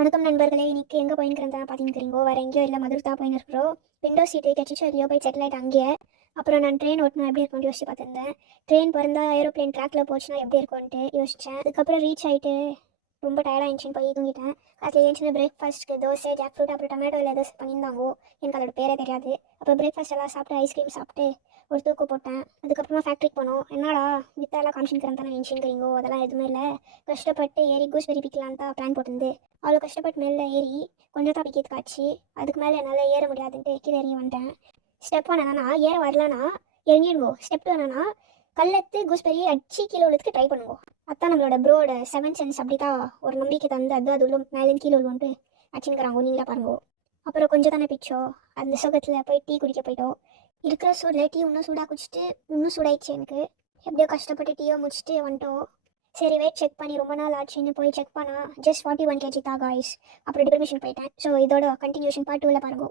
வணக்கம் நண்பர்களே. இன்னைக்கு எங்கே போயின்னுக்கிறேன் தான் பார்த்துக்கிறீங்கோ. வேறு எங்கேயோ இல்லை, மதுரை தான் போயின்னு இருக்கிறோம். விண்டோ சீட்டு கிடச்சிச்சோ இல்லையோ போய் செட்டில் ஆகிட்டு அங்கேயே. அப்புறம் நான் ட்ரெயின் ஓட்டணும் எப்படி இருக்கும்னு யோசிச்சு பார்த்துருந்தேன். ட்ரெயின் பிறந்தா ஏரோப்ளேன் ட்ராக்கில் போச்சுன்னா எப்படி இருக்கும்ன்ட்டு யோசித்தேன். அதுக்கப்புறம் ரீச் ஆகிட்டு ரொம்ப டயர்டாக இருந்துச்சுன்னு போய் தூங்கிட்டேன். அதில் ஏஞ்சின பிரேக்ஃபாஸ்ட்டுக்கு தோசை, ஜாக் ஃப்ரூட், அப்புறம் டொமேட்டோவில் ஏதோ பண்ணியிருந்தாங்கோ. எனக்கு அதோட பேரே தெரியாது. அப்புறம் பிரேக்ஃபாஸ்ட் எல்லாம் சாப்பிட்டு ஐஸ்கிரீம் சாப்பிட்டு ஒரு தூக்கு போட்டேன். அதுக்கப்புறமா ஃபேக்ட்ரிக்கு போனோம். என்னடா வித்தெல்லாம் காமிச்சிக்கிறேன் தானே நினச்சிக்கிறீங்கோ, அதெல்லாம் எதுவுமே இல்லை. கஷ்டப்பட்டு ஏறி கூஸ்பெரி பிக்கலாம் தான் பிளான் போட்டிருந்து அவ்வளோ கஷ்டப்பட்டு மேலே ஏறி கொஞ்சம் தான் பிடிக்கிறது காய்ச்சி அதுக்கு மேலே என்னால் ஏற முடியாதுன்ட்டு கீழே இறங்கி வந்துட்டேன். ஸ்டெப் ஒன் என்னன்னா ஏற வரலன்னா இறங்கிடுவோம். ஸ்டெப் டூ என்னன்னா கல்லத்து கூஸ்பெரியை அடிச்சு கீழே உள்ளதுக்கு ட்ரை பண்ணுவோம். அதான் நம்மளோட ப்ரோட 7 சென்ஸ் அப்படி தான் ஒரு நம்பிக்கை தந்து அது உள்ள மேலேருந்து கீழே உள்ளோன்ட்டு அடிச்சுக்கிறாங்க. நீங்களா பாருங்க. அப்புறம் கொஞ்சம் தானே பிச்சோம். அந்த சுகத்தில் போய் டீ குடிக்க போயிட்டோம். இருக்கிற சூடில் டீ இன்னும் சூடாக குடிச்சிட்டு இன்னும் சூடாயிடுச்சு எனக்கு. எப்படியோ கஷ்டப்பட்டு டீயை முடிச்சுட்டு வந்துட்டோம். சரி வெயிட் செக் பண்ணி ரொம்ப நாள் ஆச்சுன்னு போய் செக் பண்ணால் ஜஸ்ட் 41 kg தான் காய்ஸ். அப்புறம் டிப்ரெஷன் போயிட்டேன். ஸோ இதோட கண்டினியூஷன் பார்ட் 2ல பாருங்க.